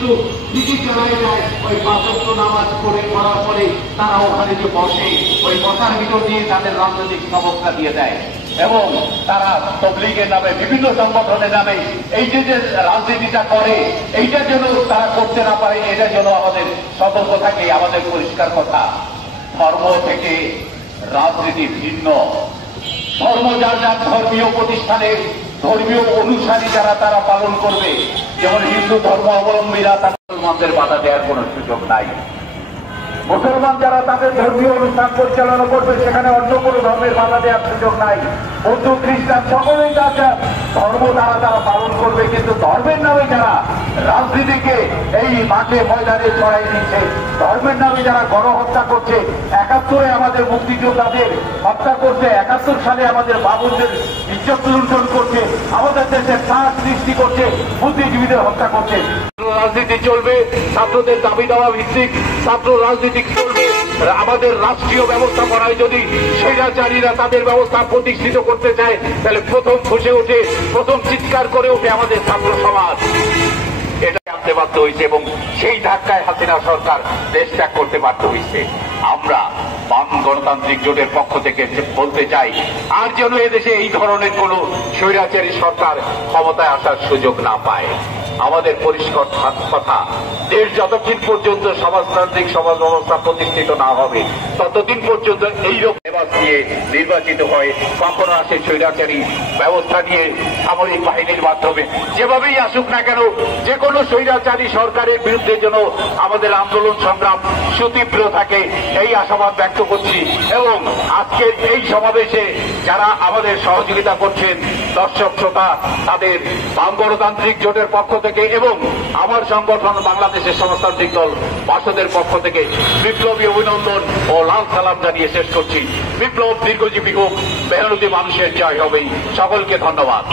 কিন্তু ঠিকই চালাই যায়। ওই পাঁচ ওয়াক্ত নামাজ করার পরে তারা ওখানে যে বসে, ওই বসার ভিতর দিয়ে তাদের রাজনৈতিক সবকটা দিয়ে দেয় এবং তারা তবলিগের নামে বিভিন্ন সংগঠনের নামে এই যে রাজনীতিটা করে, এইটা যেন তারা করতে না পারে, এটা যেন আমাদের সতর্ক থাকে। আমাদের পরিষ্কার কথা, ধর্ম থেকে রাজনীতি ভিন্ন। ধর্ম যার যার ধর্মীয় প্রতিষ্ঠানে ধর্মীয় অনুসারী যারা তারা পালন করবে। যেমন হিন্দু ধর্ম অবলম্বীরা তারা মুসলমানদের বাধা দেওয়ার কোন সুযোগ নাই। মুসলমান যারা তাদের ধর্মীয় অনুষ্ঠান পরিচালনা করবে সেখানে অন্য কোনো ধর্মের বাধা দেওয়ার সুযোগ নাই। বৌদ্ধ খ্রিস্টান সকলেই তার ধর্ম তারা পালন করবে, কিন্তু ধর্মের নামে যারা রাজনীতিকে এই মাঠে ময়দানে ছড়াই দিচ্ছে, ধর্মের নামে যারা গণহত্যা করছে, 71-এ আমাদের মুক্তিযোদ্ধাদের হত্যা করছে, 71 সালে আমাদের বাবুদের ইজ্জত লুণ্ঠন করছে, আমাদের দেশের ত্রাস সৃষ্টি করছে, বুদ্ধিজীবীদের হত্যা করছে। রাজনীতি চলবে, ছাত্রদের দাবি দেওয়া ভিত্তিক ছাত্র রাজনীতি চলবে। আমাদের রাষ্ট্রীয় ব্যবস্থাপনায় যদি স্বৈরাচারীরা তাদের ব্যবস্থা প্রতিষ্ঠিত করতে চায়, তাহলে প্রথম ফুঁসে ওঠে, প্রথম চিৎকার করে ওঠে আমাদের ছাত্র সমাজ। এটা আনতে বাধ্য হয়েছে এবং সেই ধাক্কায় হাসিনা সরকার দেশ ত্যাগ করতে বাধ্য হয়েছে। আমরা বাম গণতান্ত্রিক জোটের পক্ষ থেকে বলতে চাই, আর যেন এদেশে এই ধরনের কোন স্বৈরাচারী সরকার ক্ষমতায় আসার সুযোগ না পায়। আমাদের পরিষ্কার কথা, দেশ যতদিন পর্যন্ত সমাজতান্ত্রিক সমাজ ব্যবস্থা প্রতিষ্ঠিত না হবে, ততদিন পর্যন্ত এইরকম নিয়ে নির্বাচিত হয়, কখনো আসে স্বৈরাচারী ব্যবস্থা নিয়ে সামরিক বাহিনীর মাধ্যমে। যেভাবেই আসুক না কেন, যে কোনো স্বৈরাচারী সরকারের বিরুদ্ধে যেন আমাদের আন্দোলন সংগ্রাম সুতীব্র থাকে, এই আশাবাদ ব্যক্ত করছি। এবং আজকের এই সমাবেশে যারা আমাদের সহযোগিতা করছেন, দর্শক শ্রোতা, তাদের বাম গণতান্ত্রিক জোটের পক্ষ থেকে এবং আমার সংগঠন বাংলাদেশের সমাজতান্ত্রিক দল বাসদের পক্ষ থেকে বিপ্লবী অভিনন্দন ও লাল সালাম জানিয়ে শেষ করছি। বিপ্লব দীর্ঘজীবী হোক, মেহনতি মানুষের জয় হবেই। সকলকে ধন্যবাদ।